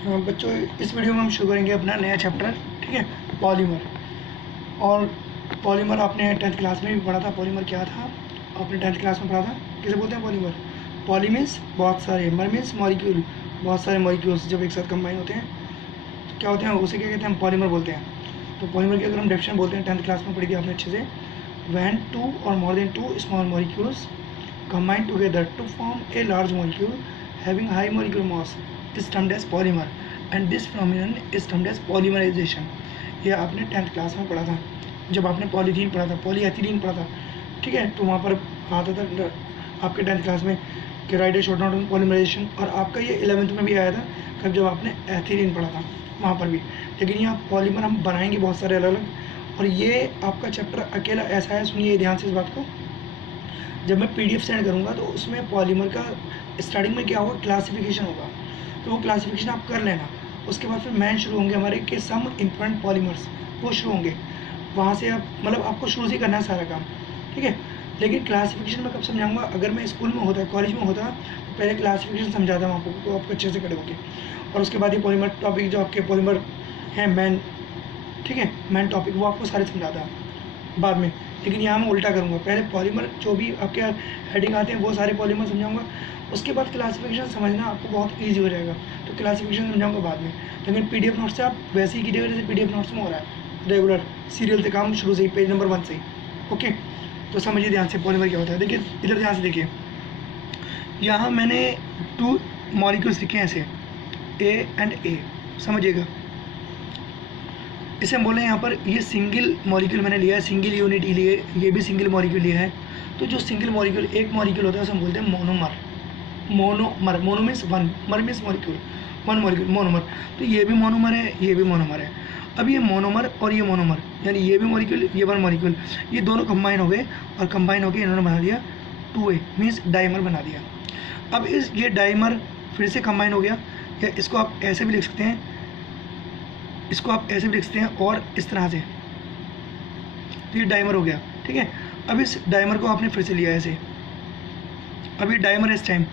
हाँ बच्चों, इस वीडियो में हम शुरू करेंगे अपना नया चैप्टर, ठीक है, पॉलीमर। और पॉलीमर आपने 10th क्लास में भी पढ़ा था। पॉलीमर क्या था आपने 10th क्लास में पढ़ा था। किसे बोलते हैं पॉलीमर? पॉली मीन्स बहुत सारे, मर मीन्स मॉलिक्यूल, बहुत सारे मॉलिक्यूल्स जब एक साथ कंबाइन होते हैं तो क्या होते हैं, उसे क्या कहते हैं, हम पॉलीमर बोलते हैं। तो पॉलीमर की अगर हम डेफिनेशन बोलते हैं, 10th क्लास में पढ़ी थी आपने अच्छे से। When 2 or more than 2 small molecules combine together to form a large molecule having high molecular mass is termed as polymer and this phenomenon is termed as polymerization। यह आपने 10th क्लास में पढ़ा था जब आपने पॉलीथीन पढ़ा था, polyethylene पढ़ा था, ठीक है। तो वहाँ पर आता था आपके 10th क्लास में कि write a short note on polymerisation. और आपका ये 11th में भी आया था कब, जब आपने एथिलीन पढ़ा था वहाँ पर भी। लेकिन यहाँ पॉलीमर हम बनाएंगे बहुत सारे अलग अलग, और ये आपका चैप्टर अकेला ऐसा है, सुनिए ध्यान से इस बात को। जब मैं PDF सेंड करूँगा तो उसमें पॉलीमर का स्टार्टिंग में क्या होगा, क्लासिफिकेशन होगा। तो वो क्लासिफिकेशन आप कर लेना। उसके बाद फिर मैन शुरू होंगे हमारे के सम इम्पोर्टेंट पॉलीमर्स, वो शुरू होंगे। वहाँ से आप मतलब आपको शुरू से करना है सारा काम, ठीक है। लेकिन क्लासिफिकेशन मैं कब समझाऊंगा, अगर मैं स्कूल में होता, कॉलेज में होता, तो पहले क्लासिफिकेशन समझाता हूँ आपको, तो आपको अच्छे से खड़े होंगे। और उसके बाद ये पॉलीमर टॉपिक जो आपके पॉलीमर हैं मैन, ठीक है, मैन टॉपिक, वो आपको सारे समझाता है बाद में। लेकिन यहाँ मैं उल्टा करूँगा, पहले पॉलीमर जो भी आपके हेडिंग आते हैं वो सारे पॉलीमर समझाऊंगा। उसके बाद क्लासिफिकेशन समझना आपको बहुत ईजी हो जाएगा, तो क्लासिफिकेशन समझाऊंगा बाद में। लेकिन PDF नोट से आप वैसे ही कीजिएगा जैसे PDF नोट्स में हो रहा है, रेगुलर सीरियल से काम शुरू से ही, पेज नंबर 1 से ही। ओके, तो समझिए ध्यान से पॉलीमर क्या होता है। देखिए इधर ध्यान से देखिए, यहाँ मैंने 2 मॉलिक्यूल्स लिखे हैं ऐसे, A एंड A, समझिएगा। इसे हम बोले यहाँ पर ये सिंगल मॉलिक्यूल मैंने लिया है, सिंगल यूनिट ही लिए, ये भी सिंगल मॉलिक्यूल लिया है। तो जो सिंगल मॉलिक्यूल, एक मॉलिक्यूल होता है उसे हम बोलते हैं monomer. Monomer, mono means one, mer means molecule, one molecule, monomer. तो ये भी मोनोमर है, ये भी मोनोमर है। अब ये मोनोमर और ये मोनोमर, यानी ये भी मॉलिक्यूल, ये वन मॉलिक्यूल, ये दोनों कंबाइन हो गए, और कंबाइन होकर इन्होंने बना दिया 2A मीन्स डाइमर बना दिया। अब इस ये डाइमर फिर से कंबाइन हो गया, या इसको आप ऐसे भी लिख सकते हैं, इसको आप ऐसे भी लिख सकते हैं और इस तरह से, तो ये डाइमर हो गया, ठीक है। अब इस डाइमर को आपने फिर से लिया ऐसे, अब ये डाइमर है इस टाइम,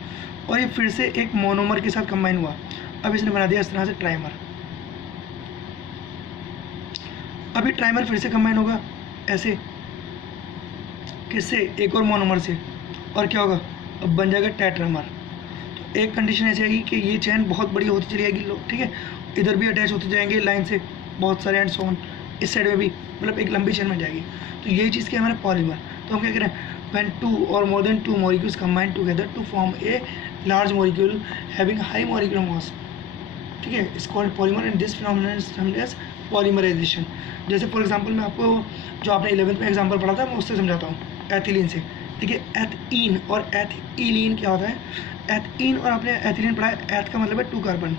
और ये फिर से एक मोनोमर के साथ कंबाइन हुआ, अब इसने बना दिया इस तरह से ट्राइमर। अब ये ट्राइमर फिर से कंबाइन होगा ऐसे, किससे, एक और मोनोमर से, और क्या होगा, अब बन जाएगा टेट्रामर। तो एक कंडीशन ऐसी आएगी कि ये चेन बहुत बड़ी होती चली जाएगी, लोग, ठीक है, इधर भी अटैच होते जाएंगे लाइन से बहुत सारे एंड सो ऑन, इस साइड में भी, मतलब एक लंबी चेन बन जाएगी। तो यही चीज़ क्या है हमारा पॉलीमर। तो हम क्या करें, when 2 or more than 2 molecules combine together to form a large molecule having high molecular mass, ठीक है, is called polymer and this phenomenon is termed as polymerisation. जैसे फॉर एग्जांपल मैं आपको जो आपने 11th में एग्जांपल पढ़ा था मैं उससे समझाता हूँ, एथिलीन से। देखिए एथीन और एथिलीन क्या होता है। एथीन और आपने एथिलीन पढ़ा है, एथ का मतलब है 2 कार्बन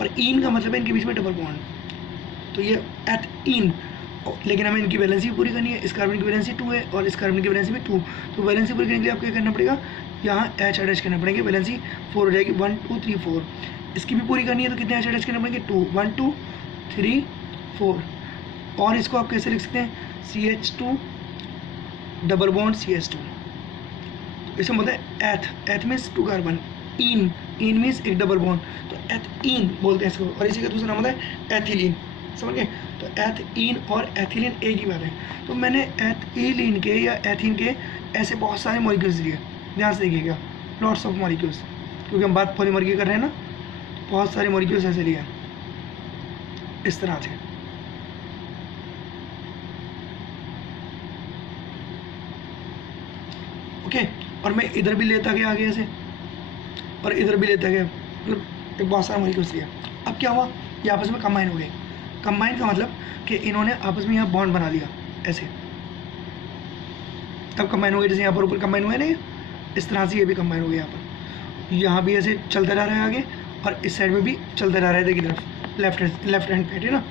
और ईन का मतलब है इनके बीच में डबल बॉन्ड। तो ये एथीन, लेकिन हमें इनकी वैलेंसी भी पूरी करनी है। इस कार्बन की वैलेंसी 2 है और इस कार्बन की वैलेंसी भी 2। तो वैलेंसी पूरी करने के लिए आपको क्या करना पड़ेगा, यहाँ H अटैच करना पड़ेंगे, वैलेंसी 4 हो जाएगी, 1 2 3 4। इसकी भी पूरी करनी है तो कितने H अटैच करने पड़ेंगे, 2, 1 2 3 4। और इसको आप कैसे लिख सकते हैं, CH2 डबल बॉन्ड CH2। तो इसे बोलते हैं एथ, एथ मीन्स 2 कार्बन, इन, इन मीन्स एक डबल बॉन्ड, तो एथीन बोलते हैं इसको। और इसी का दूसरा नाम होता है एथिलीन, समझ गए। तो एथीन और एथिलीन एक ही बात है। तो मैंने एथिलीन के या एथीन के ऐसे बहुत सारे मॉलिक्यूल्स लिए, ध्यान से देखिएगा, लॉट्स ऑफ मॉलिक्यूल्स, क्योंकि हम बात पॉलीमर की कर रहे हैं ना, तो बहुत सारे मॉलिक्यूल्स ऐसे लिए इस तरह से। ओके, और मैं इधर भी लेता गया आगे ऐसे, और इधर भी लेता गया, मतलब एक बहुत सारा मॉलिक्यूल्स लिया। अब क्या हुआ, ये आपस में कंबाइन हो गए। कंबाइन का मतलब कि इन्होंने आपस में यहाँ बॉन्ड बना लिया ऐसे, तब कंबाइन हो गए। जैसे यहाँ पर ऊपर कंबाइन हुए नहीं, इस तरह से ये भी कंबाइन हो गया। यहाँ पर, यहाँ भी ऐसे चलता जा रहा है आगे, और इस साइड में भी चलता जा रहा है, देखिए तरफ लेफ्ट हैंड साइड है ना।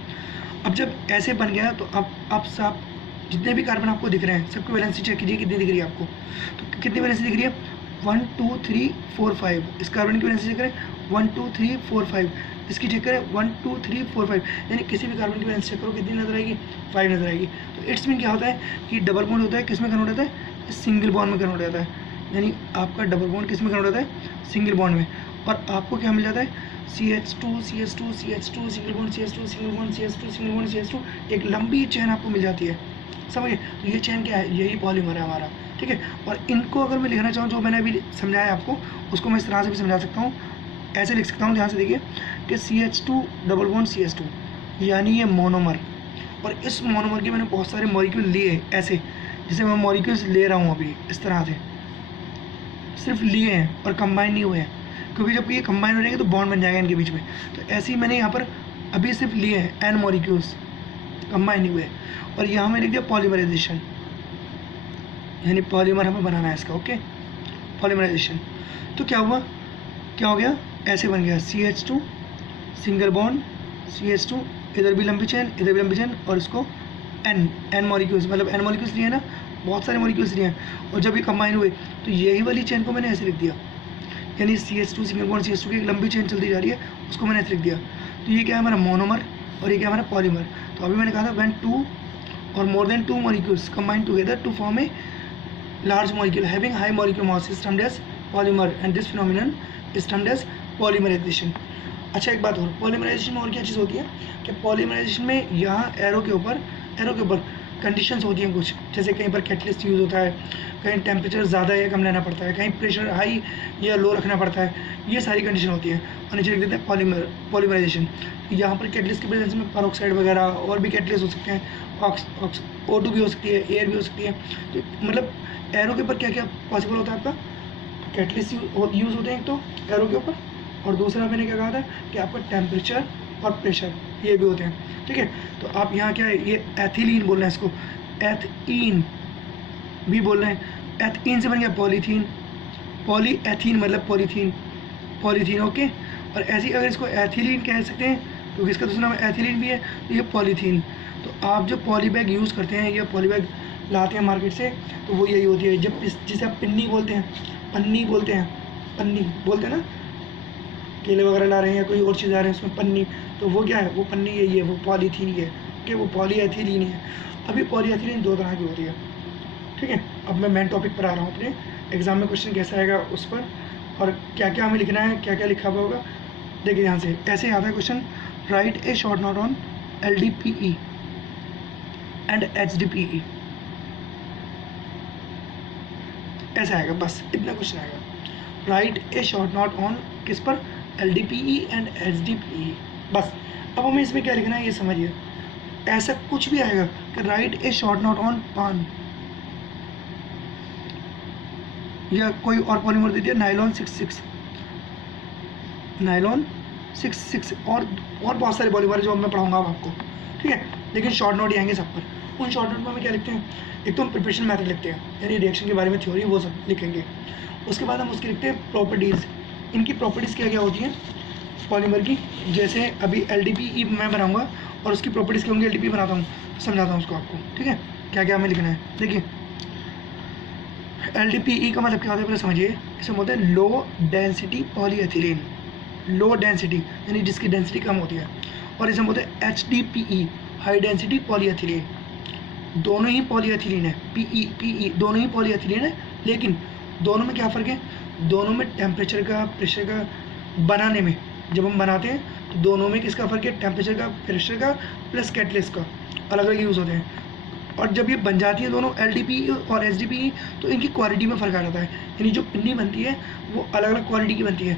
अब जब ऐसे बन गया तो अब सब जितने भी कार्बन आपको दिख रहे हैं सबकी वैलेंसी चेक कीजिए कितनी दिख रही है आपको। तो कितनी वैलेंसी दिख रही है, 1 2 3 4 5। इस कार्बन की वैलेंसी चेक करें, 1 2 3 4 5। इसकी चेक करें, 1 2 3 4 5। यानी किसी भी कार्बन की वैलेंसी चेक करो कितनी नजर आएगी, 5 नजर आएगी। तो इट्स मीन क्या होता है कि डबल बॉन्ड होता है, किस में कन्वर्ट होता है, सिंगल बॉन्ड में कन्वर्ट होता है। यानी आपका डबल बॉन्ड किस में कन्वर्ट होता है, सिंगल बॉन्ड में। और आपको क्या मिल जाता है CH2 CH2 CH2 single bond CH2 single bond CH2 single bond CH2, एक लंबी चेन आपको मिल जाती है, समझिए। तो ये चेन क्या है, यही पॉलीमर है हमारा, ठीक है। और इनको अगर मैं लिखना चाहूँ जो मैंने अभी समझाया आपको, उसको मैं इस तरह से भी समझा सकता हूँ, ऐसे लिख सकता हूँ, ध्यान से देखिए कि CH2 डबल बॉन्ड CH2 यानी ये मोनोमर। और इस मोनोमर के मैंने बहुत सारे मॉलिक्यूल लिए ऐसे, जैसे मैं मॉलिक्यूल्स ले रहा हूँ अभी इस तरह से, सिर्फ लिए हैं और कंबाइन नहीं हुए हैं, क्योंकि जब ये कंबाइन हो जाएंगे तो बॉन्ड बन जाएगा इनके बीच में। तो ऐसे ही मैंने यहाँ पर अभी सिर्फ लिए हैं n मॉलिक्यूल्स, कंबाइन नहीं हुए। और यहाँ मैंने लिख दिया पॉलीमराइजेशन, यानी पॉलीमर हमें बनाना है इसका, ओके, पॉलीमराइजेशन। तो क्या हुआ, क्या हो गया, ऐसे बन गया CH2 सिंगल बॉन्ड CH2, इधर भी लंबी चेन, इधर भी लंबी चेन, और इसको n मॉलिक्यूल्स, मतलब n मॉलिक्यूल्स लिए ना, बहुत सारे मॉलिक्यूल्स लिए हैं। और जब ये कंबाइन हुए तो यही वाली चेन को मैंने ऐसे लिख दिया, यानी CH2 सिंगल बॉन्ड CH2 की एक लंबी चेन चलती जा रही है, उसको मैंने ऐसे लिख दिया। तो ये क्या है हमारा मोनोमर, और ये क्या है हमारा पॉलीमर। तो अभी मैंने कहा था when 2 or more than 2 molecules combine together to form a large molecule having high molecular mass is termed as polymer, and this phenomenon is termed as polymerization। अच्छा, एक बात और, पॉलीमराइजेशन में और क्या चीज़ होती है कि पॉलीमराइजेशन में यहाँ एरो के ऊपर कंडीशंस होती हैं कुछ, जैसे कहीं पर कैटलिस्ट यूज़ होता है, कहीं टेम्परेचर ज़्यादा या कम लेना पड़ता है, कहीं प्रेशर हाई या लो रखना पड़ता है, ये सारी कंडीशन होती है। और नीचे लिख देते हैं पॉलीमराइजेशन। यहाँ पर कैटलिस्ट की प्रेजेंस में पेरोक्साइड वगैरह और भी कैटलिस्ट हो सकते हैं, O2 भी हो सकती है, एयर भी हो सकती है। तो मतलब एरो के ऊपर क्या क्या पॉसिबल होता है आपका, कैटलिस्ट यूज़ होते हैं एक तो एरो के ऊपर, और दूसरा मैंने क्या कहा था कि आपका टेम्परेचर और प्रेशर ये भी होते हैं, ठीक है। तो आप यहाँ क्या है, ये एथिलीन बोल रहे हैं, इसको एथीन भी बोल रहे हैं। एथीन से बन गया पॉलीथीन, पॉलीएथीन मतलब पॉलीथीन, ओके। और ऐसे ही अगर इसको एथिलीन कह सकते हैं, क्योंकि इसका दूसरा नाम एथिलीन भी है, तो ये पॉलीथीन। तो आप जो पॉली बैग यूज़ करते हैं या पॉली बैग लाते हैं मार्केट से, तो वो यही होती है, जब जिसे आप पिन्नी बोलते हैं, पन्नी बोलते हैं ना, केले वगैरह ला रहे हैं या कोई और चीज़ आ रहे हैं उसमें पन्नी, तो वो क्या है, वो पन्नी यही है, वो पॉलीथीन ही है, कि वो पॉलीएथिलीन है। अभी पॉलीएथिलीन 2 तरह की होती है, ठीक है। अब मैं मेन टॉपिक पर आ रहा हूँ अपने, एग्जाम में क्वेश्चन कैसा आएगा उस पर, और क्या क्या हमें लिखना है, क्या क्या लिखा हुआ होगा, देखिए ध्यान से। ऐसे आता है question, right a short note on LDPE and HDPE, ऐसा आएगा, बस इतना क्वेश्चन आएगा। Right a short note on किस पर, LDPE एंड HDPE, बस। अब हमें इसमें क्या लिखना है ये समझिए। ऐसा कुछ भी आएगा कि write a short note on पान, या कोई और पॉलीमर दे दिया नाइलॉन 66 और बहुत सारे पॉलीमर जो मैं पढ़ाऊंगा अब आपको, ठीक है। लेकिन शॉर्ट नोट ही आएंगे सब पर। उन शॉर्ट नोट में हम क्या लिखते हैं, एक तो हम प्रिपरेशन मेथड लिखते हैं, यानी रिएक्शन के बारे में थ्योरी वो सब लिखेंगे। उसके बाद हम उसके लिखते हैं प्रॉपर्टीज़, इनकी प्रॉपर्टीज़ क्या क्या होती हैं पॉलीमर की। जैसे अभी LDPE मैं बनाऊंगा और उसकी प्रॉपर्टीज़ क्या होंगी, LDPE बनाता हूँ तो समझाता हूँ उसको आपको, ठीक है, क्या क्या हमें लिखना है। देखिए LDPE का मतलब क्या होता है पहले समझिए। इसे बोलते हैं low density polyethylene, low density यानी जिसकी डेंसिटी कम होती है। और इसे बोलते हैं HDPE, हाई डेंसिटी पॉलीएथिलीन। दोनों ही पॉलीएथिलीन है, PE दोनों ही पॉलीएथिलीन है, लेकिन दोनों में क्या फ़र्क है, दोनों में टेम्परेचर का, प्रेशर का, बनाने में जब हम बनाते हैं तो दोनों में किसका फ़र्क है, टेम्परेचर का, प्रेशर का प्लस कैटलिस्ट का अलग अलग यूज़ होते हैं। और जब ये बन जाती है दोनों LDPE और HDPE, तो इनकी क्वालिटी में फ़र्क आ जाता है, यानी जो पिन्नी बनती है वो अलग अलग क्वालिटी की बनती है।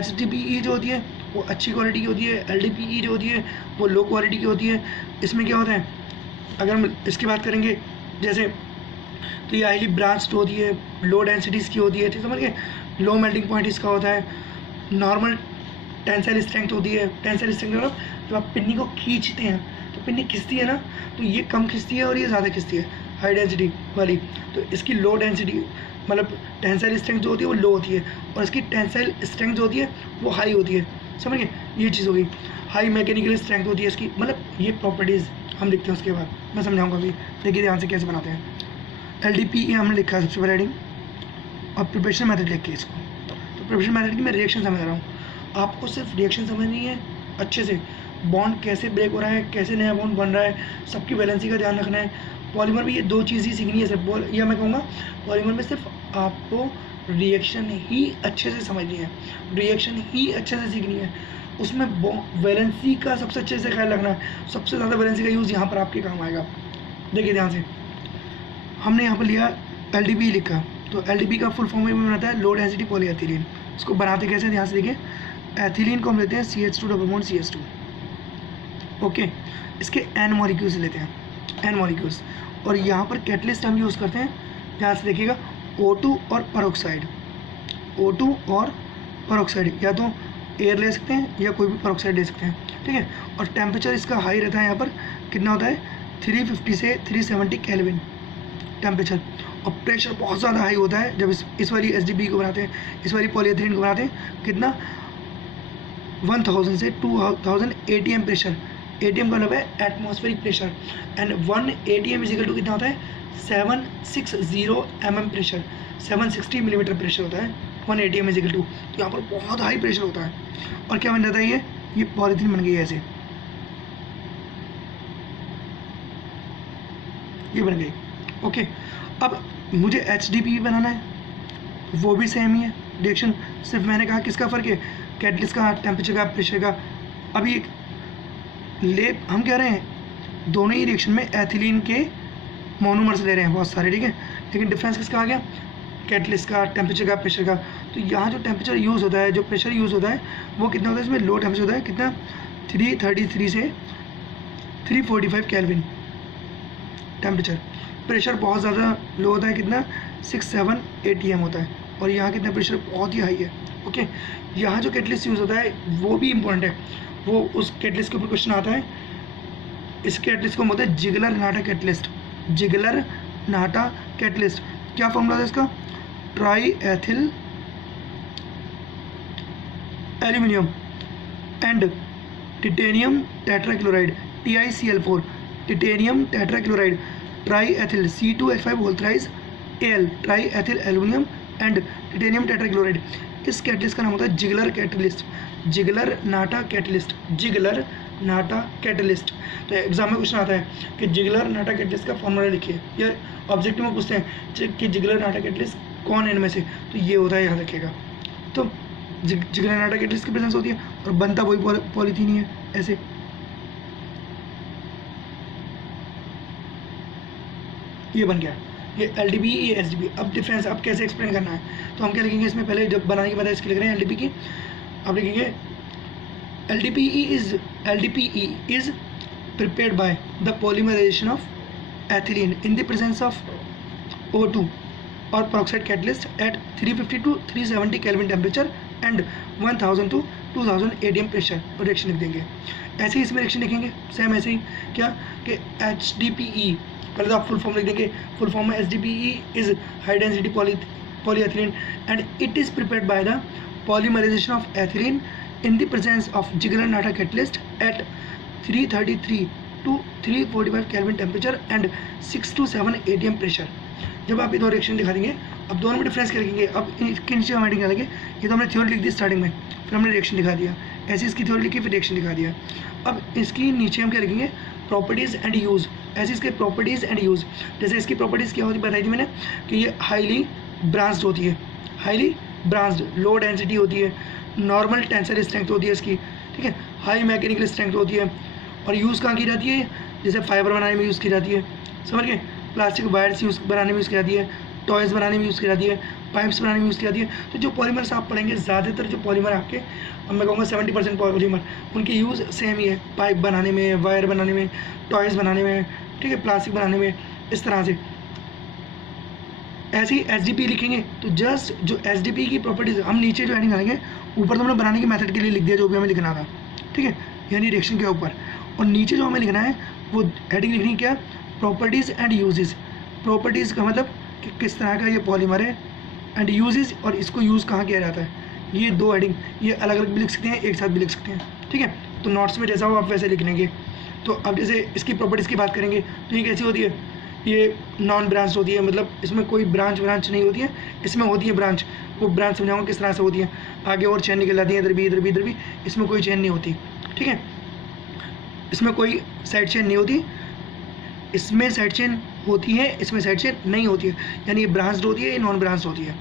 HDPE जो होती है वो अच्छी क्वालिटी की होती है, LDPE जो होती है वो लो क्वालिटी की होती है। इसमें क्या होता है, अगर हम इसकी बात करेंगे जैसे, तो ये हाईली ब्रांच्ड होती है, लो डेंसिटीज़ की होती है, ठीक समझ गए। लो मेल्टिंग पॉइंट इसका होता है, नॉर्मल टेंसाइल स्ट्रेंथ होती है। टेंसाइल स्ट्रेंथ मतलब जब आप पिन्नी को खींचते हैं तो पिन्नी खिंचती है ना, तो ये कम खिंचती है और ये ज़्यादा खिंचती है, हाई डेंसिटी वाली। तो इसकी लो डेंसिटी मतलब टेंसाइल स्ट्रेंथ जो होती है वो लो होती है, और इसकी टेंसाइल स्ट्रेंथ जो होती है वो हाई होती है, समझ गए। ये चीज़ होगी, हाई मैकेनिकल स्ट्रेंथ होती है इसकी, मतलब ये प्रॉपर्टीज़ हम लिखते हैं। उसके बाद मैं समझाऊंगा अभी, देखिए ध्यान से कैसे बनाते हैं। LDPE हमने लिखा है सबसे पहले हेडिंग, और प्रिपरेशन मेथड लिख के इसको। तो प्रिपरेशन मेथड की मैं रिएक्शन समझ रहा हूँ, आपको सिर्फ रिएक्शन समझनी है अच्छे से, बॉन्ड कैसे ब्रेक हो रहा है, कैसे नया बॉन्ड बन रहा है, सबकी बैलेंसिंग का ध्यान रखना है। पॉलीमर में ये 2 चीज़ ही सीखनी है सिर्फ, या मैं कहूँगा पॉलीमर में सिर्फ आपको रिएक्शन ही अच्छे से समझनी है, रिएक्शन ही अच्छे से सीखनी है, उसमें वैलेंसी का सबसे अच्छे से ख्याल रखना है। सबसे ज़्यादा वैलेंसी का यूज़ यहाँ पर आपके काम आएगा। देखिए ध्यान से, हमने यहाँ पर लिया LDP लिखा, तो LDP का फुल फॉर्म में बनाता है लो डेंसिटी पॉलीएथिलीन। इसको बनाते कैसे, ध्यान से देखिए, एथिलीन को हम लेते हैं CH2 double bond CH2, okay, इसके N मॉलिक्यूल्स लेते हैं, N मॉलिक्यूल्स, और यहाँ पर कैटलिस्ट हम यूज़ करते हैं, ध्यान से देखिएगा, O2 और पेरोक्साइड, O2 और पेरोक्साइड, या तो एयर ले सकते हैं या कोई भी पेरोक्साइड ले सकते हैं, ठीक है। और टेम्परेचर इसका हाई रहता है, यहाँ पर कितना होता है 350 से 370 केल्विन टेम्परेचर, और प्रेशर बहुत ज़्यादा हाई होता है जब इस वाली SDP को बनाते हैं, इस वाली पॉलीएथिलीन को बनाते हैं, कितना 1000 से 2000 ATM प्रेशर, ATM का मतलब है atmospheric pressure, and 1 ATM is equal to कितना होता है 760 mm प्रेशर, 760 मिलीमीटर प्रेशर होता है 1 ATM इज इक्वल टू, तो यहाँ पर बहुत हाई प्रेशर होता है। और क्या बन जाता है, ये पॉलीथीन बन गई है, ऐसे ये बन गई, ओके। अब मुझे HDP बनाना है, वो भी सेम ही है रिएक्शन, सिर्फ मैंने कहा किसका फ़र्क है, कैटलिस्ट का, टेम्परेचर का, प्रेशर का। अभी हम कह रहे हैं दोनों ही रिएक्शन में एथिलीन के मोनोमर्स ले रहे हैं बहुत सारे, ठीक है, लेकिन डिफरेंस किसका आ गया, कैटलिस्ट का, टेम्परेचर का, प्रेशर का। तो यहाँ जो टेम्परेचर यूज़ होता है, जो प्रेशर यूज़ होता है, वो कितना होता है, इसमें लो टेम्परेचर होता है, कितना 333 से 345 केल्विन टेम्परेचर। प्रेशर बहुत ज़्यादा लो होता है, कितना 67 ATM होता है, और यहाँ कितना प्रेशर बहुत ही हाई है, ओके। यहाँ जो कैटलिस्ट यूज़ होता है वो भी इम्पोर्टेंट है, वो उस कैटलिस्ट के ऊपर क्वेश्चन आता है। इस कैटलिस्ट को बोलते हैं Ziegler Natta catalyst, Ziegler Natta catalyst. क्या फॉर्मूला है इसका, triethyl aluminium and titanium tetrachloride, TiCl4, titanium tetrachloride, triethyl C2H5 whole thrice Al, triethyl aluminium and titanium tetrachloride. इस कैटलिस्ट का नाम होता है Ziegler catalyst, Ziegler Natta catalyst, Ziegler Natta catalyst. तो exam में question आता है कि जिगलर नाटा कैटलिस्ट का फॉर्मूला लिखिए, या ऑब्जेक्टिव में पूछते हैं कि जिगलर नाटा कैटलिस्ट कौन है इनमें से, तो ये होता है, याद रखिएगा। तो जिगलर नाटा कैटलिस्ट की प्रेजेंस होती है, और बनता वही पॉलीथीन ही है, ऐसे। ये बन गया, ये LDP, ये SDP। अब डिफरेंस अब कैसे एक्सप्लेन करना है, तो हम क्या लिखेंगे इसमें, पहले जब बनाने की बात इसकी लिख रहे हैं LDP की, आप लिखेंगे LDPE is prepared by the polymerization of ethylene in the presence of O2 or peroxide catalyst at 350 to 370 Kelvin temperature and 1000 to 2000 ATM pressure, और रिएक्शन लिख देंगे। ऐसे ही इसमें रिएक्शन लिखेंगे सेम ऐसे ही, क्या कि HDPE, पहले तो आप फुल फॉर्म लिख देंगे, फुल फॉर्म में HDPE is high density polyethylene and it is prepared by the polymerization of ethylene in the presence of Ziggler NATA catalyst at 333 to 345 Kelvin temperature and 6 to 7 ATM pressure। जब आप ये दो reaction दिखा देंगे, अब दोनों में डिफरेंस क्या लिखेंगे, अब इनके नीचे हम हेडिंग डालेंगे, ये तो हमने थ्योरी लिख दी स्टार्टिंग में, फिर हमने रिएक्शन दिखा दिया, ऐसे इसकी थ्योरी लिखी, फिर रिएक्शन दिखा दिया। अब इसकी नीचे हम क्या लिखेंगे, प्रॉपर्टीज़ एंड यूज़, ऐसे इसके प्रॉपर्टीज़ एंड यूज़। जैसे इसकी प्रॉपर्टीज़ क्या होती बताई थी मैंने, कि ये हाईली ब्रांच्ड होती है, हाईली ब्रांच्ड, लो डेंसिटी होती है, नॉर्मल टेंसाइल स्ट्रेंथ होती है इसकी, ठीक है, हाई मैकेनिकल स्ट्रेंथ होती है, और यूज़ कहाँ की जाती है, जैसे फाइबर बनाने में यूज़ की जाती है, समझ गए, प्लास्टिक वायर्स यूज़ बनाने में यूज़ की जाती है, टॉयज़ बनाने में यूज़ की जाती है, पाइप्स बनाने में यूज़ की जाती है। तो जो पॉलीमर्स आप पढ़ेंगे, ज़्यादातर जो पॉलीमर आपके, अब मैं कहूँगा 70% पॉलीमर, उनकी यूज़ सेम ही है, पाइप बनाने में, वायर बनाने में, टॉयज़ बनाने में, ठीक है, प्लास्टिक बनाने में, इस तरह से। ऐसे ही HDP लिखेंगे, तो जस्ट जो HDP की प्रॉपर्टीज हम नीचे जो हेडिंग डालेंगे, ऊपर तो हमने बनाने के मेथड के लिए लिख दिया जो भी हमें लिखना था, ठीक है, यानी रिएक्शन के ऊपर, और नीचे जो हमें लिखना है वो हेडिंग लिखनी क्या, प्रॉपर्टीज़ एंड यूजेस। प्रॉपर्टीज़ का मतलब कि किस तरह का ये पॉलीमर है, एंड यूजेस, और इसको यूज़ कहाँ किया जाता है। ये दो हेडिंग, ये अलग अलग भी लिख सकते हैं, एक साथ भी लिख सकते हैं, ठीक है। तो नोट्स में जैसा हो आप वैसे लिख लेंगे। तो अब जैसे इसकी प्रॉपर्टीज़ की बात करेंगे, तो ये कैसी होती है, ये नॉन ब्रांच होती है, मतलब इसमें कोई ब्रांच नहीं होती है, इसमें होती है ब्रांच। वो ब्रांच समझाऊंगा किस तरह से होती है, आगे और चेन निकल जाती है, इधर भी इधर भी इधर भी, इसमें कोई चेन नहीं होती, ठीक है, इसमें कोई साइड चेन नहीं होती, इसमें साइड चेन होती है, इसमें साइड चेन नहीं होती है, यानी ये ब्रांच्ड होती है, ये नॉन ब्रांच होती है,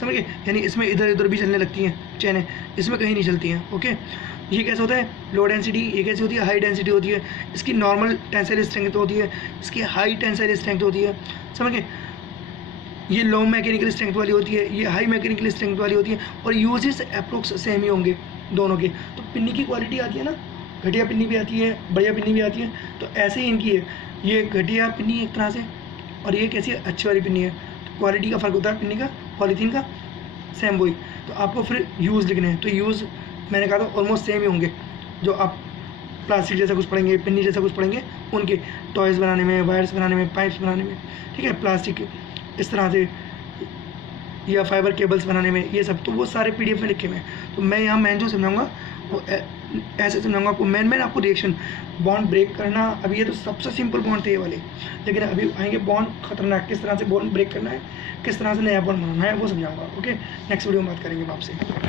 समझ गए, यानी इसमें इधर उधर भी चलने लगती हैं चैनें, इसमें कहीं नहीं चलती हैं। ओके, ये कैसे होता है लो डेंसिटी, ये कैसे होती है हाई डेंसिटी होती है, इसकी नॉर्मल टेंसाइल स्ट्रेंथ होती है, इसकी हाई टेंसाइल स्ट्रेंथ होती है, समझ गए। ये लो मैकेनिकल स्ट्रेंथ वाली होती है, ये हाई मैकेनिकल स्ट्रेंथ वाली होती है, और यूजेस अप्रोक्स सेम ही होंगे दोनों के। तो पिन्नी की क्वालिटी आती है ना, घटिया पिन्नी भी आती है, बढ़िया पिन्नी भी आती है, तो ऐसे ही इनकी है, ये घटिया पिन्नी एक तरह से, और ये कैसी अच्छी वाली पिन्नी है। तो क्वालिटी का फ़र्क होता है पिन्नी का, पॉलीथीन का, सेम वही। तो आपको फिर यूज़ लिखने हैं, तो यूज़ मैंने कहा था ऑलमोस्ट सेम ही होंगे, जो आप प्लास्टिक जैसा कुछ पढ़ेंगे, पिन्नी जैसा कुछ पढ़ेंगे, उनके टॉयज़ बनाने में, वायर्स बनाने में, पाइप्स बनाने में, ठीक है, प्लास्टिक इस तरह से या फाइबर केबल्स बनाने में, ये सब तो वो सारे पीडीएफ में लिखे हुए हैं। तो मैं यहाँ मैन जो समझाऊंगा वो ऐसे समझाऊंगा आपको, मैन आपको रिएक्शन बॉन्ड ब्रेक करना। अभी ये तो सबसे सिंपल बॉन्ड थे ये वाले, लेकिन अभी आएंगे बॉन्ड खतरनाक, किस तरह से बॉन्ड ब्रेक करना है, किस तरह से नया बॉन्ड बनाना है, वो समझाऊंगा। ओके, नेक्स्ट वीडियो में बात करेंगे आपसे।